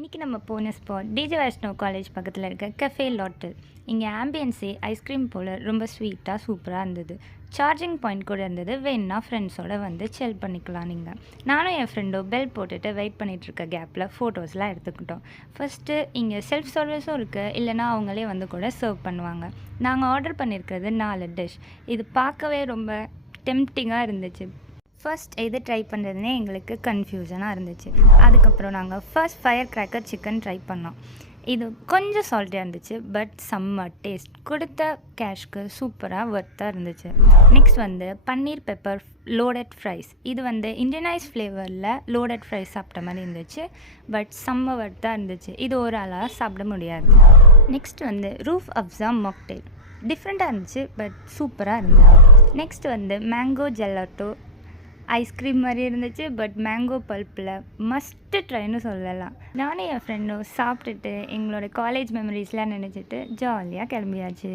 இன்றைக்கி நம்ம போன ஸ்பாட் டிஜே வைஷ்ணவ் காலேஜ் பக்கத்தில் இருக்க கஃபே லாட்டல். இங்கே ஆம்பியன்ஸே ஐஸ்கிரீம் போல் ரொம்ப ஸ்வீட்டாக சூப்பராக இருந்தது. சார்ஜிங் பாயிண்ட் கூட இருந்தது. வேணுன்னா ஃப்ரெண்ட்ஸோடு வந்து செல் பண்ணிக்கலாம் நீங்கள். நானும் என் ஃப்ரெண்டோ பெல் போட்டுட்டு வெயிட் பண்ணிகிட்ருக்க கேப்பில் ஃபோட்டோஸ்லாம் எடுத்துக்கிட்டோம். ஃபஸ்ட்டு இங்கே செல்ஃப் சர்வீஸும் இருக்குது, இல்லைனா அவங்களே வந்து கூட சர்வ் பண்ணுவாங்க. நாங்கள் ஆர்டர் பண்ணியிருக்கிறது 4 டிஷ். இது பார்க்கவே ரொம்ப டெம்ப்டிங்காக இருந்துச்சு. ஃபர்ஸ்ட் எது ட்ரை பண்ணுறதுனே எங்களுக்கு கன்ஃபியூஷனாக இருந்துச்சு. அதுக்கப்புறம் நாங்கள் first fire cracker chicken try பண்ணோம். இது கொஞ்சம் சால்ட்டியாக இருந்துச்சு, பட் செம்ம டேஸ்ட். கொடுத்த கேஷ்க்கு சூப்பராக ஒர்த்தாக இருந்துச்சு. நெக்ஸ்ட் வந்து பன்னீர் பெப்பர் லோடட் ஃப்ரைஸ். இது வந்து இண்டியனைஸ் ஃப்ளேவரில் லோடட் ஃப்ரைஸ் சாப்பிட்ட மாதிரி இருந்துச்சு, பட் செம்ம ஒர்த்தாக இருந்துச்சு. இது ஒரு ஆளாக சாப்பிட முடியாது. நெக்ஸ்ட் வந்து ரூஃப் அப்ஸா மாக்டெயில். டிஃப்ரெண்ட்டாக இருந்துச்சு, பட் சூப்பராக இருந்தது. நெக்ஸ்ட் வந்து மேங்கோ ஜெல்லாட்டோ. ஐஸ்கிரீம் மாதிரி இருந்துச்சு, பட் மேங்கோ பல்ப்பில் மஸ்ட்டு ட்ரைன்னு சொல்லலாம். நானும் என் ஃப்ரெண்டும் சாப்பிட்டுட்டு எங்களோட காலேஜ் மெமரிஸ்லாம் நினச்சிட்டு ஜாலியாக கிளம்பியாச்சு.